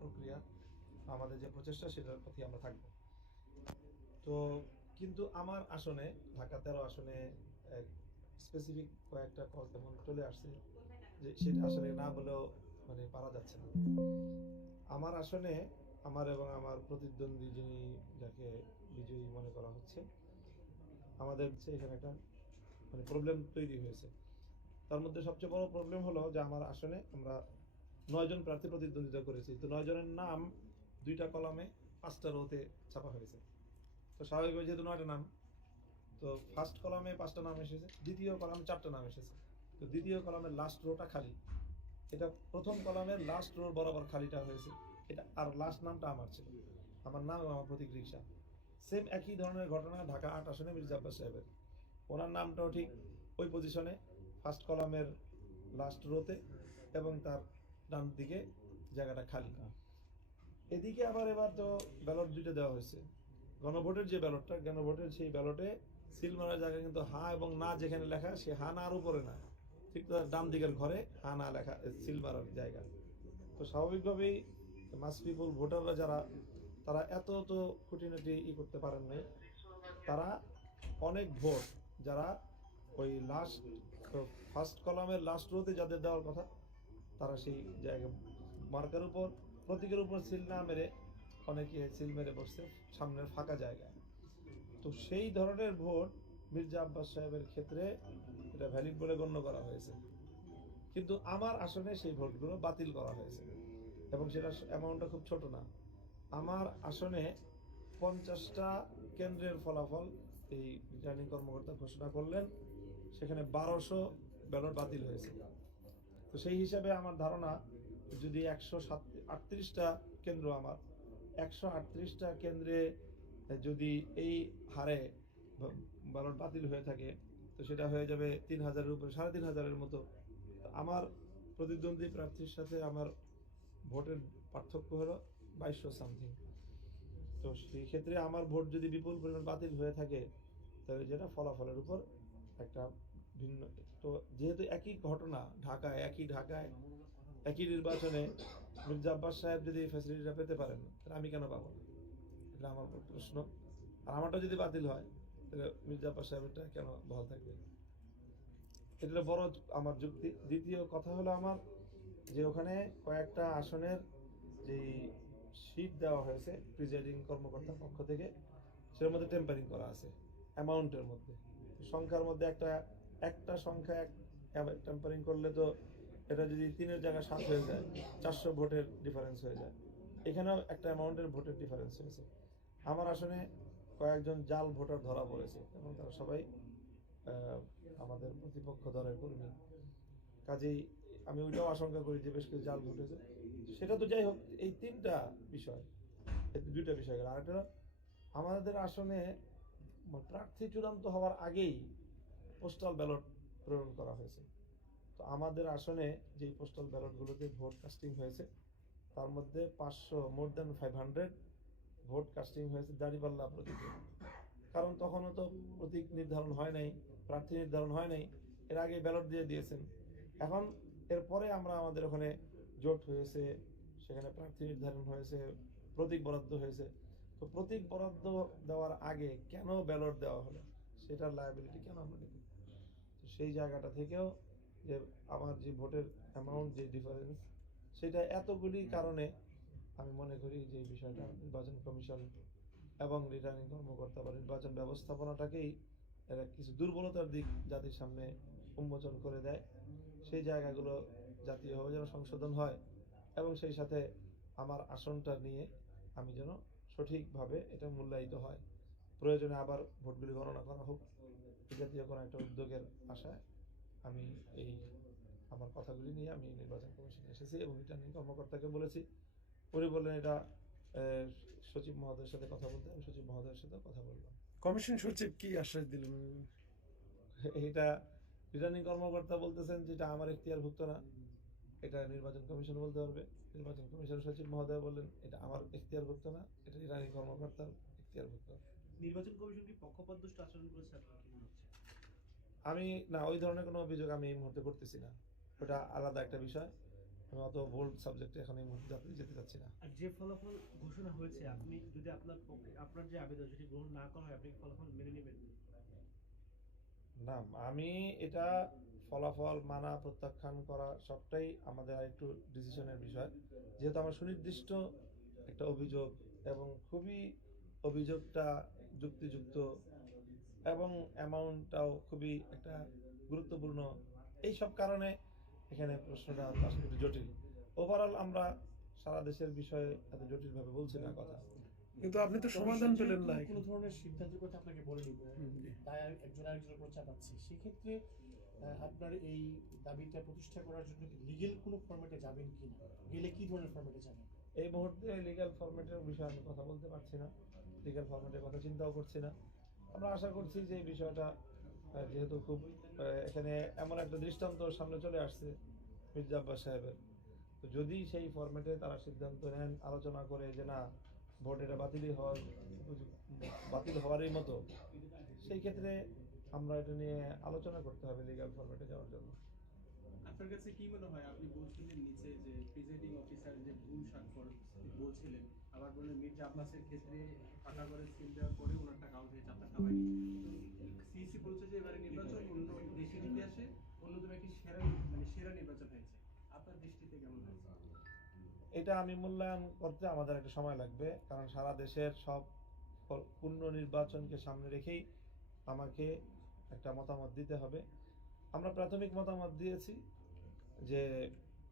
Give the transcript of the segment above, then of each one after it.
প্রক্রিয়া, আমাদের যে প্রচেষ্টা সেটার প্রতি আমরা থাকব। তো কিন্তু আমার আসনে ঢাকা 13 আসনে স্পেসিফিক কয়েকটা কজ এমন চলে আসছে যে সেটা আসলে না বলেও মানে পারা যাচ্ছে না। আমার আসনে আমার এবং আমার প্রতিদ্বন্দ্বী যিনি যাকে বিজয়ী মনে করা হচ্ছে, আমাদের এখানে একটা মানে প্রবলেম তৈরি হয়েছে। তার মধ্যে সবচেয়ে বড় প্রবলেম হলো যে আমার আসনে আমরা 9 জন প্রার্থী প্রতিদ্বন্দ্বিতা করেছি। তো 9 জনের নাম 2টা কলামে 5টা রোতে ছাপা হয়েছে। তো স্বাভাবিকভাবে যেহেতু 9টা নাম, তো ফার্স্ট কলামে 5টা নাম এসেছে, দ্বিতীয় কলামে 4টা নাম এসেছে। তো দ্বিতীয় কলামের লাস্ট রোটা খালি, এটা প্রথম কলামের লাস্ট রোর বরাবর খালিটা হয়েছে, এটা আর লাস্ট নামটা আমার ছিল, আমার নাম এবং আমার প্রতীক রিক্সা। সেম একই ধরনের ঘটনা ঢাকা 8 আসনে মির্জা আব্বাস সাহেবের, ওনার নামটাও ঠিক ওই পজিশনে, ফার্স্ট কলামের লাস্ট রোতে এবং তার ডান দিকে জায়গাটা খালি। এদিকে আবার এবার তো ব্যালট 2টা দেওয়া হয়েছে, গণভোটের যে ব্যালটটা, গণভোটের সেই ব্যালটে সিল মারার জায়গা কিন্তু হা এবং না যেখানে লেখা, সে হা না আর উপরে না, ঠিক তার ডান দিকের ঘরে হা না লেখা সিল মারার জায়গা। তো স্বাভাবিকভাবেই মাস পিপুল ভোটাররা যারা, তারা এত তো খুঁটিনাটি করতে পারেন নাই, তারা অনেক ভোট যারা ওই লাস্ট ফার্স্ট কলামের লাস্ট রোতে যাদের দেওয়ার কথা, তারা সেই জায়গা মার্কার উপর প্রতীকের উপর সিল না মেরে অনেকে সিল মেরে বসছে সামনের ফাঁকা জায়গায়। তো সেই ধরনের ভোট মির্জা আব্বাস সাহেবের ক্ষেত্রে এটা ভ্যালিড বলে গণ্য করা হয়েছে, কিন্তু আমার আসনে সেই ভোটগুলো বাতিল করা হয়েছে এবং সেটা অ্যামাউন্টটা খুব ছোট না। আমার আসনে 50টা কেন্দ্রের ফলাফল এই রিটার্নিং কর্মকর্তা ঘোষণা করলেন, সেখানে 1200 ব্যালট বাতিল হয়েছে। তো সেই হিসাবে আমার ধারণা, যদি 138টা কেন্দ্র, আমার 138টা কেন্দ্রে যদি এই হারে ব্যালট বাতিল হয়ে থাকে, তো সেটা হয়ে যাবে 3000-এর উপরে, 3500-এর মতো। আমার প্রতিদ্বন্দ্বী প্রার্থীর সাথে আমার ভোটের পার্থক্য হলো 2200 সামথিং। তো সেই ক্ষেত্রে আমার ভোট যদি বিপুল পরিমাণ বাতিল হয়ে থাকে, তাহলে যেটা ফলাফলের উপর একটা ভিন্ন। তো যেহেতু একই ঘটনা ঢাকায়, একই নির্বাচনে মির্জা আব্বাস সাহেব যদি ফ্যাসিলিটিটা পেতে পারেন, তাহলে আমি কেন পাবো না? এটা আমার প্রশ্ন। আর আমারটা যদি বাতিল হয়, তাহলে মির্জা আব্বাস সাহেবেরটা কেন বহাল থাকবে? এটা বড় আমার যুক্তি। দ্বিতীয় কথা হলো আমার, যে ওখানে কয়েকটা আসনের যেই শীট দেওয়া হয়েছে প্রিজাইডিং কর্মকর্তার পক্ষ থেকে, সেটার মধ্যে টেম্পারিং করা আছে অ্যামাউন্টের মধ্যে, সংখ্যার মধ্যে একটা সংখ্যা টেম্পারিং করলে তো এটা যদি 3-এর জায়গায় 7 হয়ে যায়, 400 ভোটের ডিফারেন্স হয়ে যায়। এখানেও একটা অ্যামাউন্টের ভোটের ডিফারেন্স হয়েছে। আমার আসনে কয়েকজন জাল ভোটার ধরা পড়েছে এবং তারা সবাই আমাদের প্রতিপক্ষ দলের কর্মী। কাজেই আমি ওইটাও আশঙ্কা করি যে বেশ কিছু জাল ভোট হয়েছে। সেটা তো যাই হোক, এই 3টা বিষয়, এই 2টা বিষয় গেল। আরেকটা, আমাদের আসনে প্রার্থী চূড়ান্ত হওয়ার আগেই পোস্টাল ব্যালট প্রেরণ করা হয়েছে। তো আমাদের আসনে যে পোস্টাল ব্যালটগুলোতে ভোট কাস্টিং হয়েছে, তার মধ্যে 500, মোর দ্যান 500 ভোট কাস্টিং হয়েছে দাঁড়িপাল্লা প্রতীকে। কারণ তখনও তো প্রতীক নির্ধারণ হয় নাই, প্রার্থী নির্ধারণ হয় নাই, এর আগে ব্যালট দিয়ে দিয়েছেন। এখন এরপরে আমাদের ওখানে জোট হয়েছে, সেখানে প্রার্থী নির্ধারণ হয়েছে, প্রতীক বরাদ্দ হয়েছে। তো প্রতীক বরাদ্দ দেওয়ার আগে কেন ব্যালট দেওয়া হলো, সেটার লায়াবিলিটি কেন আমরা নেব? তো সেই জায়গাটা থেকেও যে আমার যে ভোটের অ্যামাউন্ট, যে ডিফারেন্স, সেটা এতগুলি কারণে আমি মনে করি যে এই বিষয়টা নির্বাচন কমিশন এবং রিটার্নিং কর্মকর্তা বা নির্বাচন ব্যবস্থাপনাটাকেই এরা কিছু দুর্বলতার দিক জাতির সামনে উন্মোচন করে দেয়। সেই জায়গাগুলো জাতীয়ভাবে যেন সংশোধন হয় এবং সেই সাথে আমার আসনটা নিয়ে আমি যেন সঠিকভাবে এটা মূল্যায়িত হয়। প্রয়োজনে আবার ভোটগুলি গণনা করা হোক, এই জাতীয় কোনো একটা উদ্যোগের আশায় আমি এই আমার কথাগুলি নিয়ে আমি নির্বাচন কমিশনে এসেছি এবং রিটার্নিং কর্মকর্তাকে বলেছি। উনি বললেন এটা সচিব মহোদয়ের সাথে কথা বলতে, আমি সচিব মহোদয়ের সাথে কথা বললাম। কমিশন সচিব কি আশ্বাস দিলেন? এটা রিটার্নিং কর্মকর্তা বলতেছেন যেটা আমার এখতিয়ারভুক্ত না, এটা নির্বাচন কমিশন বলতে পারবে। নির্বাচন কমিশনের সচিব মহোদয় বললেন এটা আমার এখতিয়ারভুক্ত না, এটা রিটার্নিং কর্মকর্তার এখতিয়ারভুক্ত। নির্বাচন কমিশন কি পক্ষপাতদুষ্ট আচরণ করেছে আপনার কি মনে হচ্ছে? আমি না, ওই ধরনের কোনো অভিযোগ আমি এই মুহূর্তে করতেছি না, ওটা আলাদা একটা বিষয়। আমি অত বোল্ড সাবজেক্টে এখন এই মুহূর্তে যেতে চাচ্ছি না। আর যে ফলাফল ঘোষণা হয়েছে, আপনি যদি আপনার পক্ষে আপনার যে আবেদন সেটি গ্রহণ না করা হয়, আপনি কি ফলাফল মেনে নেবেন? না, আমি এটা ফলাফল মানা প্রত্যাখ্যান করা সবটাই আমাদের আরেকটু ডিসিশনের বিষয়, যেহেতু আমার সুনির্দিষ্ট একটা অভিযোগ এবং খুবই অভিযোগটা যুক্তিযুক্ত এবং অ্যামাউন্টটাও খুবই একটা গুরুত্বপূর্ণ। এই সব কারণে এখানে প্রশ্নটা আসলে একটু জটিল। ওভারঅল আমরা সারা দেশের বিষয়ে এত জটিলভাবে বলছি না কথা। কিন্তু আপনি তো সমাধান পেলেন না কোনো ধরনের সিদ্ধান্তের কথা আপনাকে বলেনি, জি। তাই একজন আরেকজনের উপর চাপাচ্ছে, সেক্ষেত্রে আপনার এই দাবিটা প্রতিষ্ঠা করার জন্য লিগেল কোনো ফরম্যাটে যাবেন কি না, গেলে কি ধরনের ফরম্যাটে যাবেন? এই মুহূর্তে লিগ্যাল ফরম্যাটের বিষয়ে আমি কথা বলতে পারছি না, লিগ্যাল ফরম্যাটের কথা চিন্তাও করছি না। আমরা আশা করছি যে এই বিষয়টা যেহেতু খুব এখানে এমন একটা দৃষ্টান্ত সামনে চলে আসছে মির্জা আব্বাস সাহেবের, তো যদি সেই ফরম্যাটে তারা সিদ্ধান্ত নেন আলোচনা করে যে না ভোট এটা বাতিল হওয়ারই মতো, সেই ক্ষেত্রে আমরা এটা নিয়ে আলোচনা করতে হবে লিগ্যাল ফরম্যাটে যাওয়ার জন্য। আপনার কাছে কি মনে হয়, আপনি বলছিলেন নিচে যে প্রিজাইডিং অফিসার যে ভুল স্বাক্ষর বলছিলেন, আবার বললেন মির্জা আব্বাসের ক্ষেত্রে পাকা করে সিল দেওয়ার পরে ওনার টাকা আউট হয়েছে, আপনার টাকা হয়নি। তো সিইসি বলছে যে এবারে নির্বাচন অন্য দেশের ইতিহাসে অন্যতম একটি সেরা নির্বাচন হয়েছে। আপনার দৃষ্টিতে কেমন হয়েছে? এটা আমি মূল্যায়ন করতে আমাদের একটা সময় লাগবে, কারণ সারা দেশের সব পূর্ণ নির্বাচনকে সামনে রেখেই আমাকে একটা মতামত দিতে হবে। আমরা প্রাথমিক মতামত দিয়েছি যে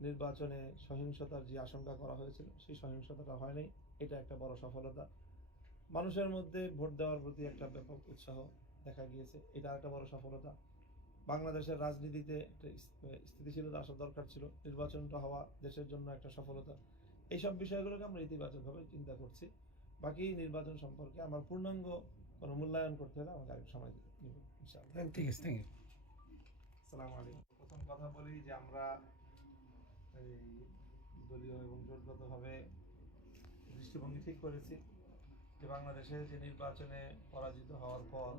নির্বাচনে সহিংসতার যে আশঙ্কা করা হয়েছিল সেই সহিংসতাটা হয়নি, এটা একটা বড় সফলতা। মানুষের মধ্যে ভোট দেওয়ার প্রতি একটা ব্যাপক উৎসাহ দেখা গিয়েছে, এটা একটা বড় সফলতা। বাংলাদেশের রাজনীতিতে একটা স্থিতিশীলতা আসা দরকার ছিল, নির্বাচনটা হওয়া দেশের জন্য একটা সফলতা। এইসব বিষয়গুলোকে আমরা ইতিবাচকভাবে চিন্তা করছি। বাকি নির্বাচন সম্পর্কে আমার পূর্ণাঙ্গ কোনো মূল্যায়ন করতে হলে আমাকে আরেকটু সময় দিতে নিব ইনশাআল্লাহ। ঠিক আছে, থ্যাংক ইউ। আসসালামু আলাইকুম। প্রথম কথা বলি যে আমরা এই দলীয় এবং জোটগতভাবে দৃষ্টিভঙ্গি ঠিক করেছি যে বাংলাদেশে যে নির্বাচনে পরাজিত হওয়ার পর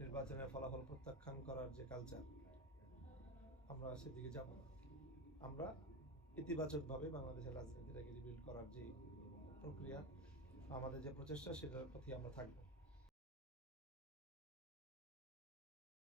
নির্বাচনের ফলাফল প্রত্যাখ্যান করার যে কালচার, আমরা সেদিকে যাব না। আমরা ইতিবাচকভাবে বাংলাদেশের রাজনীতিটাকে রিবিল্ড করার যে প্রক্রিয়া, আমাদের যে প্রচেষ্টা, সেটার প্রতি আমরা থাকবো।